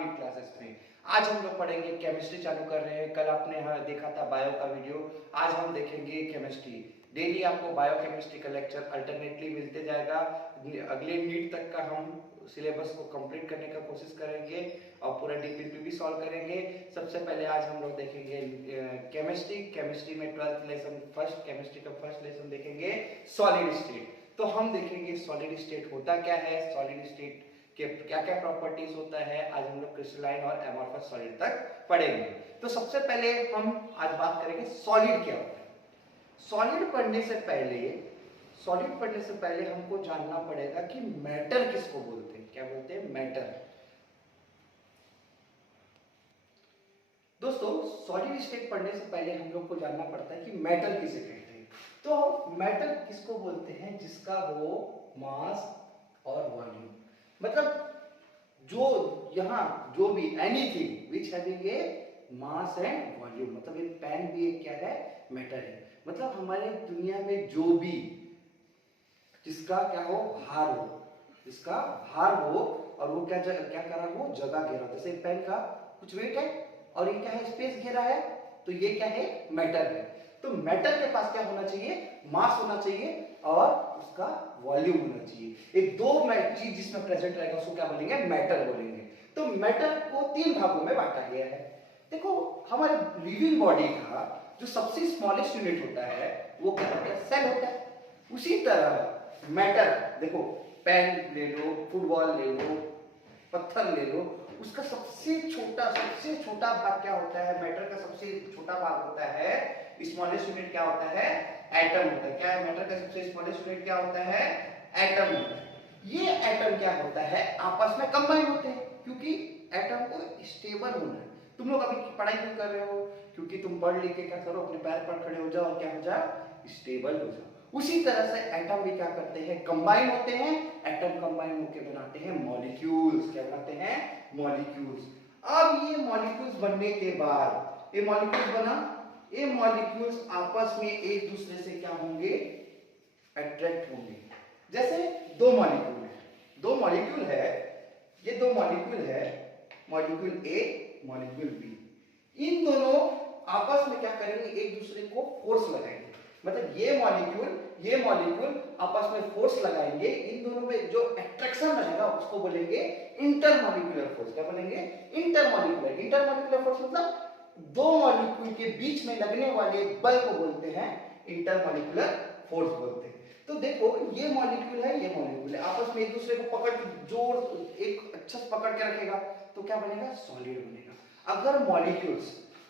Week classes में। आज हम लोग पढ़ेंगे केमिस्ट्री चालू कर रहे हैं। कल आपने यहाँ देखा था बायो का वीडियो, आज हम देखेंगे केमिस्ट्री। डेली आपको बायो केमिस्ट्री का लेक्चर अल्टरनेटली मिलते जाएगा। अगले नीट तक का हम सिलेबस को कंप्लीट करने का कोशिश करेंगे और पूरा डीपीपी भी सॉल्व करेंगे। सबसे पहले आज हम लोग देखेंगे केमिस्ट्री में 12th लेसन फर्स्ट केमिस्ट्री का फर्स्ट लेसन देखेंगे सॉलिड स्टेट। तो हम देखेंगे सॉलिड स्टेट होता क्या है, सॉलिड स्टेट के क्या क्या प्रॉपर्टीज होता है। आज हम लोग क्रिस्टलाइन और एमॉर्फस सॉलिड तक पढ़ेंगे। तो सबसे पहले हम आज बात करेंगे सॉलिड क्या होता है। सॉलिड पढ़ने से पहले हमको जानना पड़ेगा कि मैटर किसको बोलते हैं। क्या बोलते हैं? मैटर। दोस्तों सॉलिड स्टेट पढ़ने से पहले हम लोग को जानना पड़ता है कि मैटर किसे कहते हैं। तो मैटर किसको बोलते हैं? जिसका हो मास और वॉल्यूम, मतलब जो यहाँ जो भी anything which having a mass and volume, मतलब ये पेन भी एक क्या है? मैटर है। मतलब हमारे दुनिया में जो भी जिसका क्या हो भार हो, जिसका भार हो और वो क्या करा हो जगह घेरा, जैसे पेन का कुछ वेट है और ये क्या है? स्पेस घेरा है, तो ये क्या है? मैटर है। तो मैटर के पास क्या होना चाहिए? मास होना चाहिए और उसका वॉल्यूम होना चाहिए। एक दो चीज जिसमें प्रेजेंट रहेगा उसको क्या बोलेंगे? मैटर बोलेंगे। तो मैटर को तीन भागों में बांटा गया है। देखो हमारे लिविंग बॉडी का जो सबसे स्मॉलेस्ट यूनिट होता है वो क्या होता है? सेल होता है। उसी तरह मैटर, देखो पेन ले लो, फुटबॉल ले लो, पत्थर ले लो, उसका सबसे छोटा भाग क्या होता है? मैटर का सबसे छोटा भाग होता है, स्मॉलेस्ट यूनिट क्या होता है? एटम होता है। क्या है? मैटर का सबसे स्मॉलेस्ट यूनिट क्या होता है? एटम होता है। ये एटम क्या होता है? आपस में कंबाइन होते हैं, क्योंकि एटम को स्टेबल होना है। तुम लोग अभी पढ़ाई क्यों कर रहे हो? क्योंकि तुम पढ़ लिख के क्या करो? अपने पैर पर खड़े हो जाओ और क्या हो जाओ? स्टेबल हो जाओ। उसी तरह से एटम भी क्या करते हैं? कंबाइन होते हैं। एटम कंबाइन होकर बनाते हैं मॉलिक्यूल्स। क्या बनाते हैं? मॉलिक्यूल्स। अब ये मॉलिक्यूल्स बनने के बाद ये मॉलिक्यूल्स बना, ये मॉलिक्यूल्स आपस में एक दूसरे से क्या होंगे? अट्रैक्ट होंगे। जैसे दो मॉलिक्यूल है, ये दो मॉलिक्यूल है, मॉलिक्यूल ए, मॉलिक्यूल बी। इन दोनों आपस में क्या करेंगे? एक दूसरे को फोर्स लगाएंगे। मतलब ये मॉलिक्यूल आपस में फोर्स लगाएंगे। इन दोनों में जो अट्रैक्शन रहेगा उसको बोलेंगे इंटरमॉलिक्यूलर फोर्स। क्या बोलेंगे? Intermolecular force. मतलब दो मॉलिक्यूल के बीच में लगने वाले बल को बोलते हैं इंटरमॉलिक्यूलर फोर्स बोलते हैं। तो देखो ये मॉलिक्यूल है, ये मॉलिक्यूल है, आपस में एक दूसरे को पकड़ के जोर एक अच्छा से पकड़ के रखेगा तो क्या बनेगा? सॉलिड बनेगा।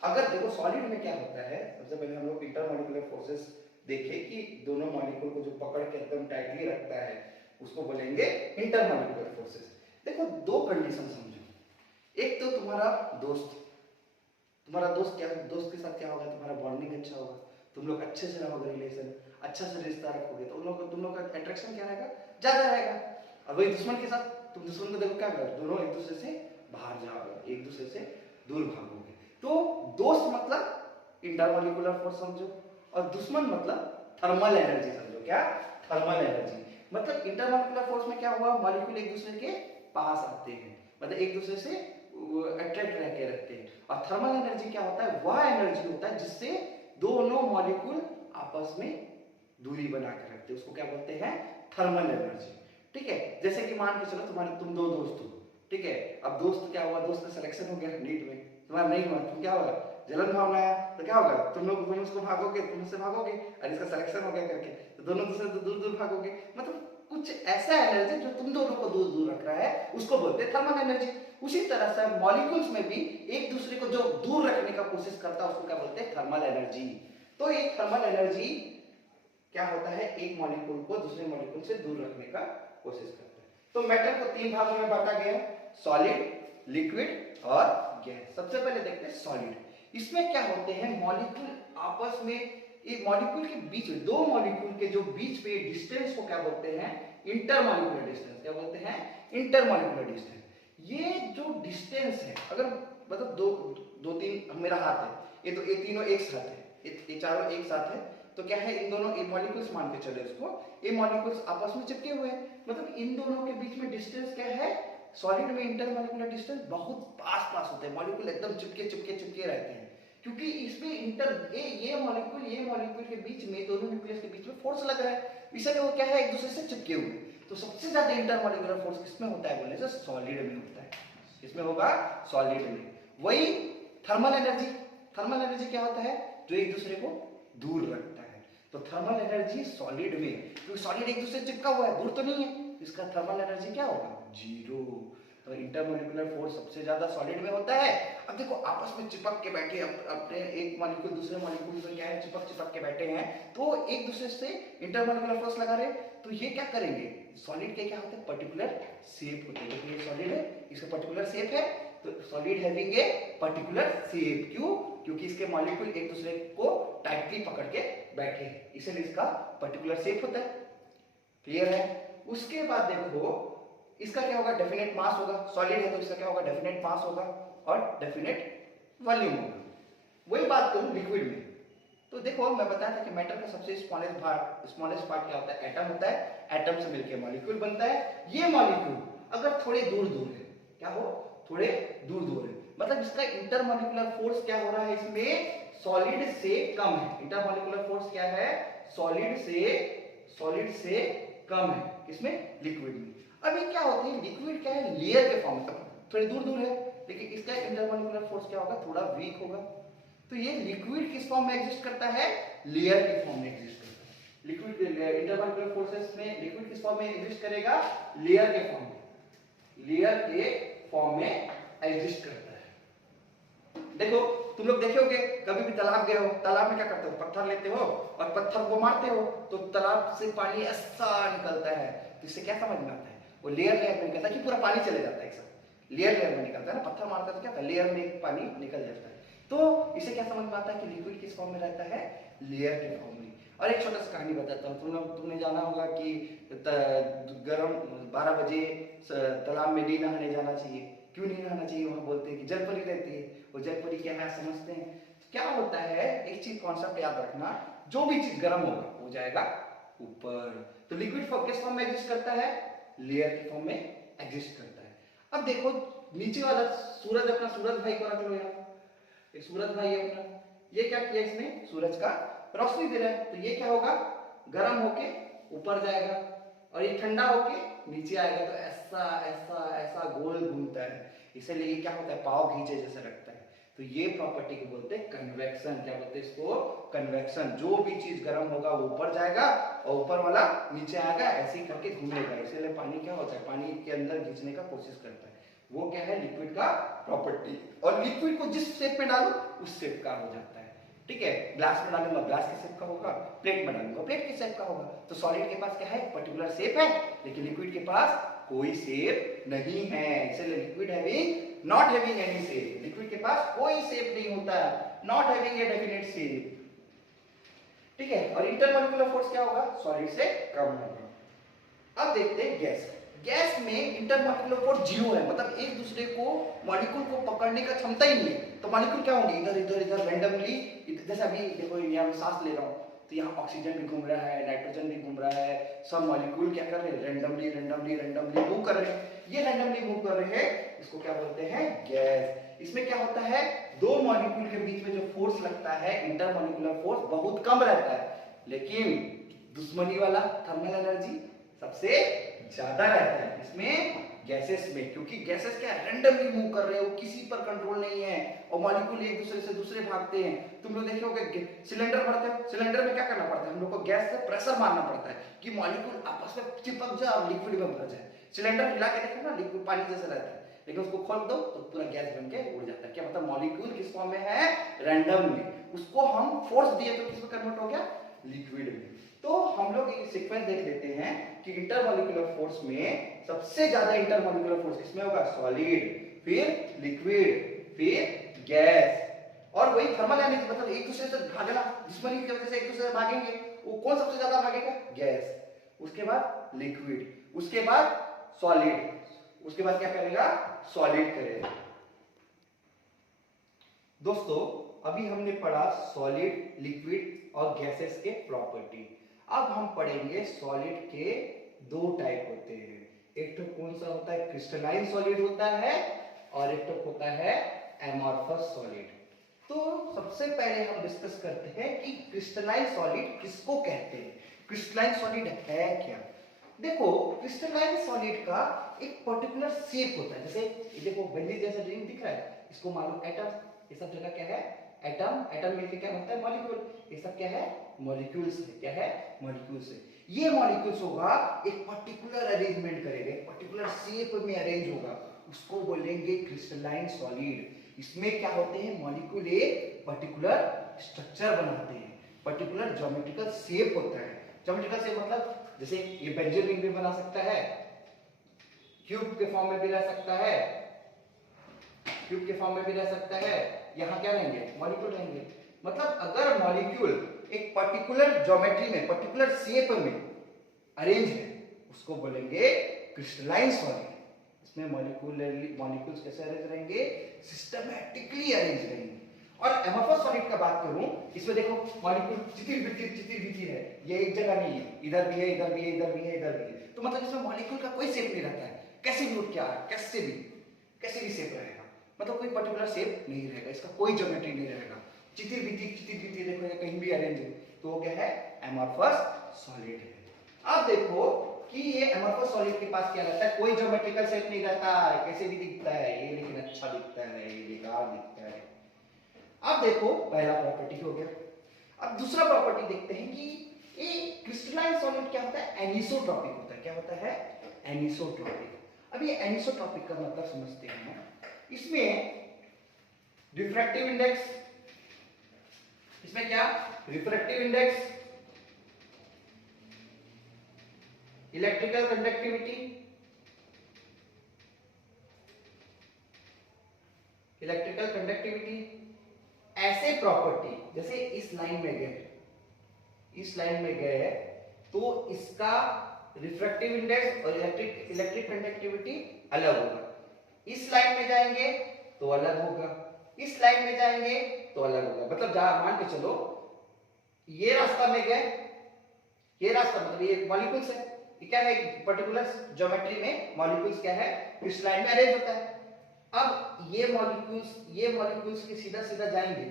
अगर देखो सॉलिड में क्या होता है, सबसे पहले हम लोग इंटरमॉलिक्यूलर फोर्सेस देखे कि दोनों मॉलिक्यूल को जो पकड़ के एकदम टाइटली रखता है उसको बोलेंगे इंटरमॉलिक्यूलर फोर्सेस। देखो दो कंडीशन समझो। एक तो तुम्हारा दोस्त के साथ क्या होगा? तुम्हारा बॉन्डिंग अच्छा होगा, तुम लोग अच्छे से रहोगे, रिलेशन अच्छा से रिश्ता रखोगे, तो तुम लोग का अट्रैक्शन क्या रहेगा? ज्यादा रहेगा। अब वही दुश्मन के साथ, तुम दुश्मन को देखो क्या करोगे? दोनों एक दूसरे से बाहर जाओगे, एक दूसरे से दूर भागोगे। तो दोस्त मतलब इंटरमॉलिक्यूलर फोर्स समझो और दुश्मन मतलब थर्मल एनर्जी समझो। क्या? Thermal energy. मतलब इंटरमॉलिक्यूलर फोर्स में क्या हुआ? मॉलिक्यूल एक दूसरे के पास आते हैं, मतलब एक दूसरे से अट्रैक्ट रह के रखते हैं। और थर्मल एनर्जी क्या होता है? वह एनर्जी होता है जिससे दोनों मॉलिक्यूल आपस में दूरी बना के रखते हैं, उसको क्या बोलते हैं? Thermal energy. ठीक है। जैसे कि मान के चलो तुम दो दोस्त हो, ठीक है। अब दोस्त क्या हुआ? दोस्त का सिलेक्शन हो गया नीट में, तुम्हारा नहीं हुआ, तुम क्या होगा? जलन भावना आया तो क्या होगा? तुम उसको भागोगे, तुम उससे भागोगे, और इसका सिलेक्शन हो गया करके तो दोनों दूसरे से दूर दूर भागोगे। मतलब कुछ ऐसा एनर्जी जो तुम दोनों को दूर दूर रख रहा है उसको बोलते हैं थर्मल एनर्जी। उसी तरह से मॉलिक्यूल्स में भी एक दूसरे को जो दूर रखने का कोशिश करता है उसको क्या बोलते हैं? Thermal energy. तो एक थर्मल एनर्जी क्या होता है? एक मॉलिक्यूल को दूसरे मॉलिक्यूल से दूर रखने का कोशिश करता है। तो मैटर को तीन भागों में बांटा गया है, सॉलिड, लिक्विड और गैस। सबसे पहले देखते हैं सॉलिड। इसमें क्या होते हैं? मॉलिक्यूल आपस में, एक मॉलिक्यूल के बीच में, दो मॉलिक्यूल के जो बीच पे डिस्टेंस को क्या बोलते हैं? Intermolecular distance. क्या बोलते हैं? Intermolecular distance. ये जो डिस्टेंस है, अगर मतलब दो तीन मेरा हाथ है, ये तीनों एक साथ है, ये चारों एक साथ है, तो क्या है? इन दोनों मॉलिक्यूल्स मान के चले इसको, ये मॉलिक्यूल्स आपस में चिपके हुए हैं, मतलब इन दोनों के बीच में डिस्टेंस क्या है? सॉलिड में इंटरमॉलिक्यूलर डिस्टेंस बहुत पास पास होते हैं, मॉलिक्यूल एकदम चिपके चिपके चिपके रहते हैं, क्योंकि इसमें ये मॉलिक्यूल के बीच में, दोनों न्यूक्लियस के बीच में फोर्स लग रहा है, इसलिए वो क्या है, एक दूसरे से चिपके हुए। तो सबसे ज्यादा इंटरमॉलिक्यूलर फोर्स किसमें होता है बोलने से सॉलिड में होता है। किसमें होगा? सॉलिड में। वही थर्मल एनर्जी क्या होता है? जो एक दूसरे को दूर रखता है। तो थर्मल एनर्जी सॉलिड में, क्योंकि सॉलिड एक दूसरे से चिपका हुआ है, दूर तो नहीं है, इसका थर्मल एनर्जी क्या होगा? 0। तो इंटरमॉलिक्यूलर फोर्स सबसे ज्यादा सॉलिड में होता है। अब देखो आपस में चिपक के बैठे, अपने एक मॉलिक्यूल दूसरे मॉलिक्यूल से क्या है, चिपक के बैठे हैं, तो एक दूसरे से इंटरमॉलिक्यूलर फोर्स लगा रहे, तो ये क्या करेंगे? सॉलिड के क्या होते हैं? पर्टिकुलर शेप होते हैं। देखिए ये सॉलिड है, इसका पर्टिकुलर शेप है, तो solid having a particular shape. क्यों? क्योंकि इसके मॉलिक्यूल एक दूसरे को टाइटली पकड़ के बैठे हैं, इसलिए इसका पर्टिकुलर शेप होता है। क्लियर है? उसके बाद देखो इसका क्या होगा? डेफिनेट मास होगा। सॉलिड है तो इसका क्या होगा? डेफिनेट मास होगा और डेफिनेट वॉल्यूम होगा। वही बात करूं लिक्विड में, तो देखो मैं बताया था कि मैटर का सबसे स्मॉलेस्ट पार्ट क्या होता है? एटम होता है। एटम से मिलकर मॉलिक्यूल बनता है। ये मॉलिक्यूल अगर थोड़े दूर दूर है, क्या हो? थोड़े दूर दूर है, मतलब इसका इंटरमॉलिक्यूलर फोर्स क्या हो रहा है? इसमें सॉलिड से कम है। इंटरमॉलिक्यूलर फोर्स क्या है? सॉलिड से कम है। किसमें? लिक्विड में। अब ये क्या होती है? लिक्विड क्या है? लेयर के फॉर्म में, थोड़ी दूर दूर है, लेकिन इसका इंटरमॉलिक्यूलर फोर्स क्या होगा? थोड़ा वीक होगा। तो ये लिक्विड किस फॉर्म में एग्जिस्ट करता है? लेयर के फॉर्म में एग्जिस्ट करता है। लिक्विड इंटरमॉलिक्यूलर फोर्सेस में लिक्विड किस फॉर्म में एग्जिस्ट करेगा? लेयर के फॉर्म में एग्जिस्ट करता है। देखो तुम लोग देखे होगे, कभी भी तालाब गए हो, तालाब में क्या करते हो? पत्थर लेते हो और पत्थर को मारते हो, तो तालाब से पानी ऐसा निकलता है। तो इससे क्या समझ में आता है? वो लेयर में निकलता है कि पूरा पानी चले जाता है एक साथ। लेयर में निकलता है ना, पत्थर मारता है तो क्या होता है? लेयर में पानी निकल जाता है। तो इसे क्या समझ में आता है कि लिक्विड किस फॉर्म में रहता है? लेयर के फॉर्म में। और एक छोटा सा कहानी बताता हूँ। तुमने जाना होगा कि गर्म 12 बजे तालाब में नहीं नहाने जाना चाहिए। क्यों नहीं नहाना चाहिए? वहां बोलते हैं कि जलपरी रहती है। वो जलपरी क्या है समझते हैं? क्या होता है, एक चीज कॉन्सेप्ट याद रखना, जो भी चीज गर्म होगा वो जाएगा ऊपर। तो लिक्विड किस फॉर्म में एग्जिस्ट करता है? लेयर के फॉर्म में एग्जिस्ट करता है। अब देखो नीचे वाला सूरज, अपना सूरज भाई को रख लो यहाँ, ये सूरज भाई है अपना। ये क्या किया इसने? सूरज का रोशनी दे रहा है, तो ये क्या होगा? गर्म होके ऊपर जाएगा और ये ठंडा होके नीचे आएगा। तो ऐसा ऐसा ऐसा गोल घूमता है, इसीलिए ये क्या होता है? पाव खींचे जैसे रखता है। तो ये प्रॉपर्टी को बोलते हैं कन्वेक्शन। क्या बोलते हैं इसको? कन्वेक्शन। जो भी चीज गर्म होगा वो ऊपर जाएगा और ऊपर वाला नीचे आएगा, ऐसे ही करके घूमेगा। इसीलिए पानी क्या होता है? पानी के अंदर खींचने का कोशिश करता है। वो क्या है? लिक्विड का प्रॉपर्टी। और लिक्विड को जिस शेप में डालो उस शेप का हो जाता है। ठीक है? ग्लास में डालूंगा, ग्लास के शेप का होगा। प्लेट में डालूंगा, प्लेट के शेप का होगा। तो सॉलिड के पास क्या है? पर्टिकुलर शेप है, लेकिन लिक्विड के पास कोई शेप नहीं है। इसलिए liquid not having any shape. Liquid के पास कोई शेप नहीं होता है, not having a definite shape. ठीक है? और इंटरमॉलिक्यूलर फोर्स क्या होगा? सॉलिड से कम होगा। अब देखते हैं गैस। गैस में इंटरमॉलिक्यूलर फोर्स 0 है, मतलब एक दूसरे को मॉलिक्यूल को पकड़ने का क्षमता ही नहीं है। तो मॉलिक्यूल क्या होंगे? इधर इधर इधर रैंडमली। जैसे अभी देखो यहाँ मैं सांस ले रहा हूँ, तो यहाँ ऑक्सीजन भी घूम रहा है, नाइट्रोजन भी घूम रहा है। सब मॉलिक्यूल क्या कर रहे हैं? रैंडमली मूव कर रहे हैं। ये रैंडमली मूव कर रहे हैं, इसको क्या बोलते हैं? गैस। इसमें क्या होता है? दो मॉलिक्यूल के बीच में जो फोर्स लगता है, इंटरमॉलिक्यूलर फोर्स, बहुत कम रहता है, लेकिन दुश्मनी वाला थर्मल एनर्जी सबसे ज्यादा रहता है इसमें गैसेस में। क्योंकि गैसेस क्या रैंडमली मूव कर रहे हैं, वो किसी पर कंट्रोल नहीं है, और मॉलिक्यूल एक दूसरे से दूसरे भागते हैं। तुम लोग देखे होगे सिलेंडर भरते हैं, सिलेंडर में क्या करना पड़ता है? हम लोग को गैस से प्रेशर मारना पड़ता है कि मॉलिक्यूल आपस में चिपक जाए और लिक्विड में भर जाए। सिलेंडर हिला के देखो ना, लिक्विड पानी जैसा रहता है, लेकिन उसको खोल दो तो पूरा गैस बन के उड़ जाता है। क्या मतलब? मॉलिक्यूल किस फॉर्म में है? रैंडम में। उसको हम फोर्स दिए तो किसमें कन्वर्ट हो गया? लिक्विड में। तो हम लोग एक सीक्वेंस देख लेते हैं कि इंटरमॉलिक्यूलर फोर्स में सबसे ज्यादा इंटरमॉलिक्यूलर फोर्स किसमें होगा? सॉलिड, फिर लिक्विड, फिर गैस। और वही थर्मल एनर्जी, मतलब एक दूसरे से भागना, दुश्मनी की वजह से एक दूसरे से भागेंगे, वो कौन सबसे ज्यादा भागेगा? गैस। उसके बाद लिक्विड, उसके बाद सॉलिड, उसके बाद क्या करेगा? सॉलिड करेगा। दोस्तों अभी हमने पढ़ा सॉलिड, लिक्विड और गैसेस के प्रॉपर्टी। अब हम पढ़ेंगे सॉलिड के दो टाइप होते हैं, एक तो कौन सा होता है, क्रिस्टलाइन सॉलिड होता है, और एक तो होता है एमॉर्फस सॉलिड। तो सबसे पहले हम डिस्कस करते हैं कि क्रिस्टलाइन सॉलिड किसको कहते हैं, क्रिस्टलाइन सॉलिड है क्या। देखो क्रिस्टलाइन सॉलिड का एक पर्टिकुलर शेप होता है, जैसे ये देखो बेंजीन जैसा रिंग दिख रहा है, इसको मालूम एटम, ये सब जगह क्या है एटम, एटम मिलकर क्या बनता है मॉलिक्यूल, ये सब क्या है मॉलिक्यूल्स है, क्या है मॉलिक्यूल्स है। ये मॉलिक्यूल्स होगा एक पर्टिकुलर अरेंजमेंट करेगा, एक पर्टिकुलर शेप में अरेंज होगा, उसको बोलेंगे क्रिस्टलाइन सॉलिड। इसमें क्या होते हैं मॉलिक्यूल एक पर्टिकुलर स्ट्रक्चर बनाते हैं, पर्टिकुलर ज्योमेट्रिकल शेप होता है। ज्योमेट्रिकल शेप मतलब जैसे ये बेंजीन रिंग भी बना सकता है, क्यूब के फॉर्म में भी रह सकता है, क्यूब के फॉर्म में भी रह सकता है, यहाँ क्या रहेंगे मॉलिक्यूल रहेंगे। मतलब अगर मॉलिक्यूल एक पर्टिकुलर ज्योमेट्री में, पर्टिकुलर शेप में अरेंज है, उसको बोलेंगे क्रिस्टलाइन सॉलिड। इसमें मॉलिक्यूल्स कैसे अरेंज रहेंगे, सिस्टमैटिकली अरेंज रहेंगे। और एमॉर्फस सॉलिड का बात करूं, इसमें देखो मॉलिक्यूल चितिर-बितिर है, ये एक जगह नहीं है, इधर भी है, इधर भी है, इधर भी है, इधर भी है। तो मतलब इसमें मॉलिक्यूल का कोई शेप नहीं रहता है, कैसे भी उठ के आ रहा है, कैसे भी शेप रहेगा, मतलब कोई पर्टिकुलर शेप नहीं रहेगा, इसका कोई ज्योमेट्री नहीं रहेगा। चितिर-बितिर देखो ये कहीं भी अरेंज है, तो वो क्या है एमॉर्फस सॉलिड है। अब देखो कि ये एमॉर्फस सॉलिड के पास क्या रहता है, कोई ज्योमेट्रिकल शेप नहीं रहता है, कैसे भी दिखता है ये, लेकिन अच्छा दिखता है, ये बेकार दिखता है। अब देखो पहला प्रॉपर्टी हो गया। अब दूसरा प्रॉपर्टी देखते हैं कि ये क्रिस्टलाइन सॉलिड क्या होता है, एनिसोट्रॉपिक होता है। क्या होता है एनिसोट्रॉपिक। अब ये एनिसोट्रॉपिक का मतलब समझते हैं। इसमें रिफ्रैक्टिव इंडेक्स, इसमें क्या refractive index, electrical conductivity, electrical conductivity, ऐसे प्रॉपर्टी जैसे इस लाइन में गए, इस लाइन में गए तो इसका रिफ्रैक्टिव इंडेक्स और इलेक्ट्रिक कंडक्टिविटी अलग होगा। इस लाइन में जाएंगे तो अलग होगा, इस लाइन में जाएंगे तो अलग होगा। मतलब जहां मान के चलो ये रास्ता में गए, ये रास्ता मतलब ये मॉलिक्यूल्स है, ये क्या है पर्टिकुलर ज्योमेट्री में मॉलिक्यूल्स क्या है इस लाइन में अरेंज होता है। अब ये मॉलिक्यूल्स के सीधा सीधा जाएंगे,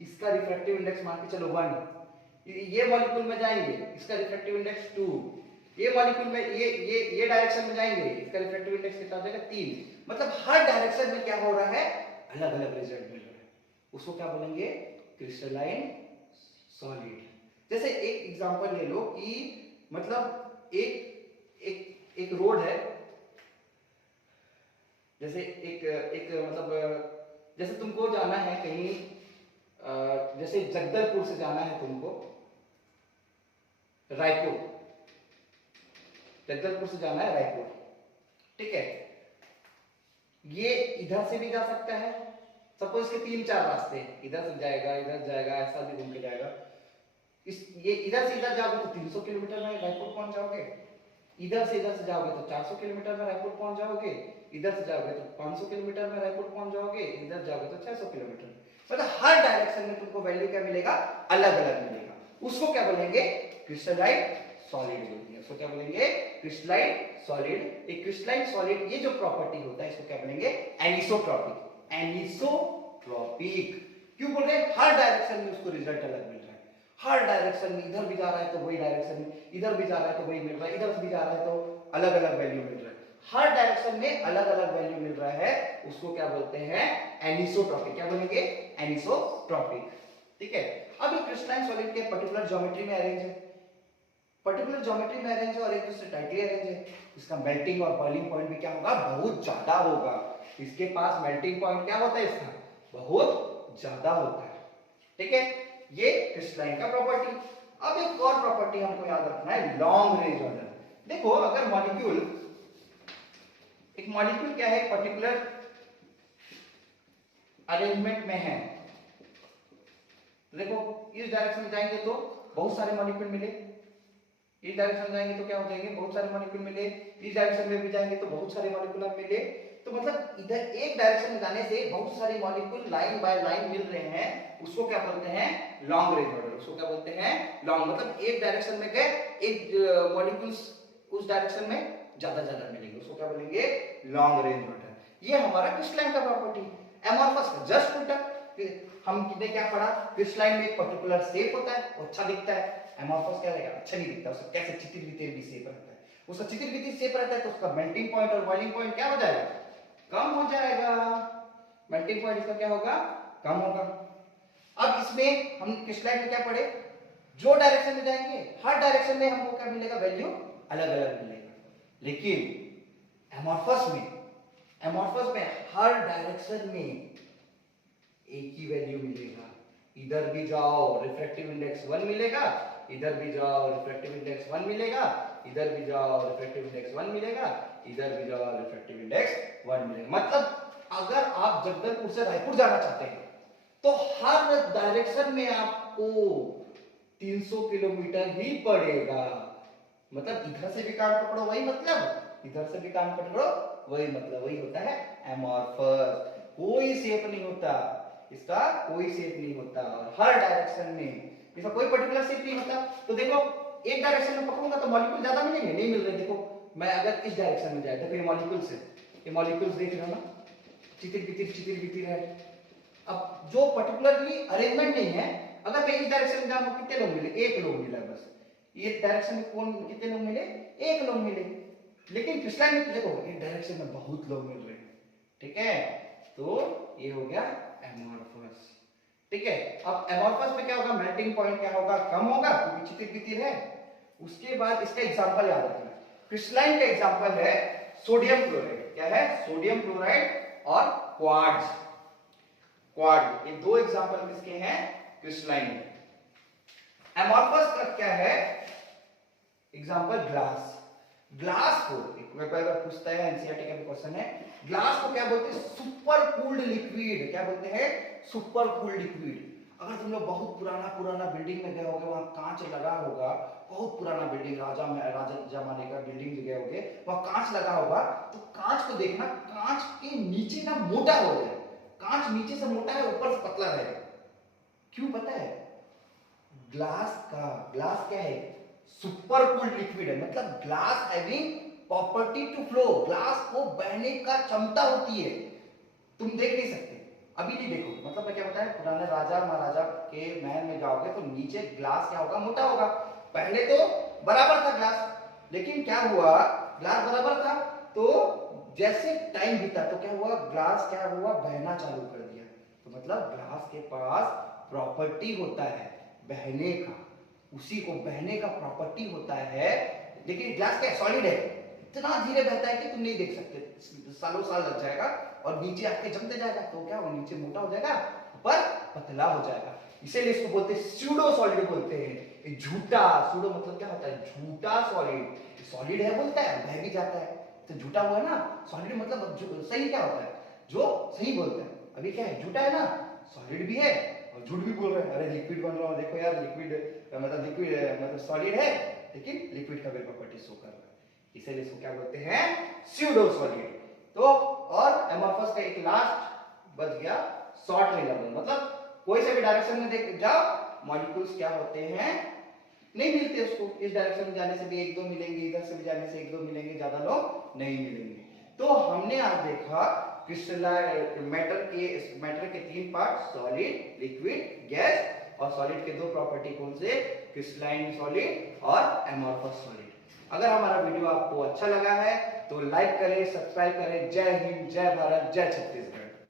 इसका रिफ्रैक्टिव इंडेक्स मान के चलो 1, ये मॉलिक्यूल में जाएंगे इसका रिफ्रैक्टिव इंडेक्स 2, ये मॉलिक्यूल में ये डायरेक्शन में जाएंगे इसका रिफ्रैक्टिव इंडेक्स कितना हो जाएगा 3। मतलब हर डायरेक्शन में क्या हो रहा है अलग अलग रिजल्ट मिल रहा है, उसको क्या बोलेंगे क्रिस्टलाइन सॉलिड। जैसे एक एग्जांपल ले लो कि मतलब एक रोड है, जैसे एक मतलब जैसे तुमको जाना है कहीं, जैसे जगदलपुर से जाना है तुमको रायपुर, जगदलपुर से जाना है रायपुर, ठीक है। ये इधर से भी जा सकता है, सपोज के 3-4 रास्ते, इधर से जाएगा, इधर जाएगा, ऐसा भी घूम के जाएगा। ये इधर से इधर जाओगे तो 300 किलोमीटर में रायपुर पहुंच जाओगे, इधर से जाओगे तो 400 किलोमीटर में रायपुर पहुंच जाओगे, इधर से जाओगे तो 500 किलोमीटर में रायपुर पहुंच जाओगे, इधर जाओगे तो 600 किलोमीटर। मतलब हर डायरेक्शन में तुमको वैल्यू क्या मिलेगा अलग अलग मिलेगा, उसको क्या बोलेंगे क्रिस्टलाइन सॉलिड बोलेंगे। उसको क्या बोलेंगे क्रिस्टलाइन सॉलिड। एक क्रिस्टलाइन सॉलिड ये जो प्रॉपर्टी होता है इसको क्या बोलेंगे एनिसोट्रॉपिक। एनिसोट्रॉपिक क्यों बोल रहे हैं, हर डायरेक्शन में उसको रिजल्ट अलग मिल रहा है, हर डायरेक्शन में इधर भी जा रहा है तो वही डायरेक्शन में, इधर भी जा रहा है तो वही मिल रहा है, इधर भी जा रहा है तो अलग अलग वैल्यू मिल रहा है, हर डायरेक्शन में अलग अलग वैल्यू मिल रहा है, उसको क्या बोलते हैं एनिसोट्रॉपिक। क्या बोलेंगे एनिसोट्रॉपिक, ठीक है। अब ये क्रिस्टलाइन सॉलिड के पर्टिकुलर ज्योमेट्री में अरेंज है, पर्टिकुलर ज्योमेट्री में अरेंज है और एक दूसरे टाइटली अरेंज है, इसका मेल्टिंग और बॉइलिंग पॉइंट भी क्या होगा बहुत ज्यादा होगा, इसके पास मेल्टिंग पॉइंट क्या होता है इसका बहुत ज्यादा होता है, ठीक है। ये क्रिस्टलाइन का प्रॉपर्टी। अब एक और प्रॉपर्टी हमको याद रखना है लॉन्ग रेंज ऑर्डर। देखो अगर एक मॉलिक्यूल क्या है पर्टिकुलर अरेंजमेंट में है, देखो इस डायरेक्शन में जाएंगे तो बहुत सारे मॉलिक्यूल मिले, इस डायरेक्शन में जाएंगे तो क्या हो जाएंगे बहुत सारे मॉलिक्यूल मिले, इस डायरेक्शन में भी जाएंगे तो बहुत सारे मॉलिक्यूल मिले। तो मतलब इधर एक डायरेक्शन में जाने से बहुत सारे मॉलिक्यूल लाइन बाय लाइन मिल रहे हैं, उसको क्या बोलते हैं लॉन्ग रेंज ऑर्डर। उसको क्या बोलते हैं लॉन्ग, मतलब एक डायरेक्शन में गए एक मॉलिक्यूल्स उस डायरेक्शन में ज्यादा ज्यादा मिलेंगे, उसको क्या बोलेंगे, लॉन्ग रेंज मैटर। ये हमारा क्रिस्टलाइन का प्रॉपर्टी। एमॉर्फस का जस्ट उल्टा, हमने क्या पढ़ा, क्रिस्टलाइन में एक पर्टिकुलर शेप होता है, वो अच्छा दिखता है। एमॉर्फस क्या रहेगा, अच्छा नहीं दिखता, उसका कैसे चितिर वितिर भी शेप रहता है, उसका चितिर वितिर शेप रहता है तो उसका मेल्टिंग पॉइंट और बॉइलिंग पॉइंट क्या हो जाएगा, कम हो जाएगा। मेल्टिंग पॉइंट इसका क्या होगा, कम होगा। अब इसमें हम क्रिस्टलाइन में क्या पढ़े, जो डायरेक्शन में जाएंगे हर डायरेक्शन में हमको क्या मिलेगा, वैल्यू अलग अलग मिलेगा। लेकिन एमॉर्फस में हर डायरेक्शन में एक ही वैल्यू मिलेगा। इधर भी जाओ रिफ्रैक्टिव इंडेक्स 1 मिलेगा, इधर भी जाओ रिफ्रैक्टिव इंडेक्स 1 मिलेगा, इधर भी जाओ रिफ्रैक्टिव इंडेक्स 1 मिलेगा, इधर भी जाओ रिफ्रैक्टिव इंडेक्स 1 मिलेगा। मतलब अगर आप जगदलपुर से रायपुर जाना चाहते हैं तो हर डायरेक्शन में आपको 300 किलोमीटर ही पड़ेगा। मतलब इधर से भी कान पकड़ो वही मतलब, इधर से भी कान पकड़ो वही मतलब, वही होता है एमॉर्फस। कोई शेप नहीं होता इसका, कोई शेप नहीं होता, और हर डायरेक्शन में इसका कोई पर्टिकुलर शेप नहीं होता। तो देखो एक डायरेक्शन में पकड़ूंगा तो मॉलिक्यूल ज्यादा मिलेंगे, नहीं मिल रहे। देखो मैं अगर इस डायरेक्शन में जाए, देखो ये मॉलिक्यूल्स है, ये मॉलिक्यूल्स देख रहे हो ना, चितिर बितिर है। अब जो पर्टिकुलरली अरेंजमेंट नहीं है, अगर मैं इस डायरेक्शन में जाऊंगा कितने लोग मिले, एक लोग मिला बस। ये डायरेक्शन में कौन कितने लोग मिले, एक लोग मिले। लेकिन क्रिस्टलाइन में देखो इस डायरेक्शन में बहुत लोग मिल रहे हैं, ठीक है। तो ये हो गया एमॉर्फस, ठीक है। अब एमॉर्फस में क्या होगा, मेल्टिंग पॉइंट क्या होगा, कम होगा क्योंकि चितिर बितिर है। उसके बाद इसका एग्जांपल याद रखना, क्रिस्टलाइन का एग्जांपल है सोडियम क्लोराइड। क्या है, सोडियम क्लोराइड और क्वार्ट्ज। क्वार्ट्ज ये दो एग्जांपल किसके हैं, क्रिस्टलाइन। एमॉर्फस का क्या है एग्जांपल, ग्लास। ग्लास को एक बार पूछता है, एनसीईआरटी का भी क्वेश्चन है, ग्लास को क्या बोलते हैं, सुपर कूल्ड लिक्विड। क्या बोलते हैं, सुपर कूल्ड लिक्विड। अगर तुम लोग बहुत पुराना बिल्डिंग में गए होगे, वहां कांच लगा होगा, बहुत पुराना बिल्डिंग, राजा जमाने का बिल्डिंग गए होगे, वहां कांच लगा होगा, तो कांच को देखना, कांच के नीचे ना मोटा हो जाए, कांच नीचे से मोटा है, ऊपर से पतला रहेगा। क्यों पता है, ग्लास क्या है, सुपर कूल्ड लिक्विड है। मतलब glass having property to flow, glass को बहने का क्षमता होती है। तुम देख नहीं सकते, अभी नहीं देखो, मतलब मैं क्या बताया, पुराने राजा महाराजा के महल में जाओगे तो नीचे ग्लास क्या होगा, मोटा होगा। पहले तो बराबर था ग्लास, लेकिन क्या हुआ, ग्लास बराबर था, तो जैसे टाइम बीता तो क्या हुआ, ग्लास क्या हुआ, बहना चालू कर दिया। तो मतलब ग्लास के पास प्रॉपर्टी होता है बहने का, उसी को बहने का प्रॉपर्टी होता है। लेकिन ग्लास क्या सॉलिड है, इतना धीरे बहता है कि तुम नहीं देख सकते, सालों साल लग जाएगा और नीचे आके जमते जाएगा, तो क्या वो नीचे मोटा हो जाएगा, ऊपर पतला हो जाएगा। इसीलिए इसको बोलते हैं स्यूडो सॉलिड बोलते हैं, झूठा। स्यूडो मतलब क्या होता है, झूठा सॉलिड। सॉलिड है बोलता है, बह भी जाता है, तो झूठा हुआ ना। सॉलिड मतलब सही क्या होता है, जो सही बोलता है। अभी क्या है, झूठा है ना, सॉलिड भी है और झूठ भी बोल रहे हैं। अरे लिक्विड बन रहा है, देखो यार लिक्विड मतलब सॉलिड है, लेकिन लिक्विड का भी प्रॉपर्टी शो कर रहा है, इसीलिए इसको क्या बोलते हैं, स्यूडो सॉलिड। तो और एमॉर्फस का एक लास्ट बच गया, शॉर्ट रिलेबल। मतलब कोई से भी डायरेक्शन में देख जाओ, मॉलिक्यूल्स क्या होते हैं, नहीं मिलते उसको। इस डायरेक्शन में जाने से भी एक दो मिलेंगे, इधर से भी जाने से एक दो मिलेंगे, ज्यादा लोग नहीं मिलेंगे। तो हमने आज देखा क्रिस्टलाइन मैटर के तीन पार्ट, सॉलिड, लिक्विड, गैस, और सॉलिड के दो प्रॉपर्टी कौन से, क्रिस्टलाइन सॉलिड और एमॉर्फस सॉलिड। अगर हमारा वीडियो आपको अच्छा लगा है तो लाइक करें, सब्सक्राइब करें। जय हिंद, जय भारत, जय छत्तीसगढ़।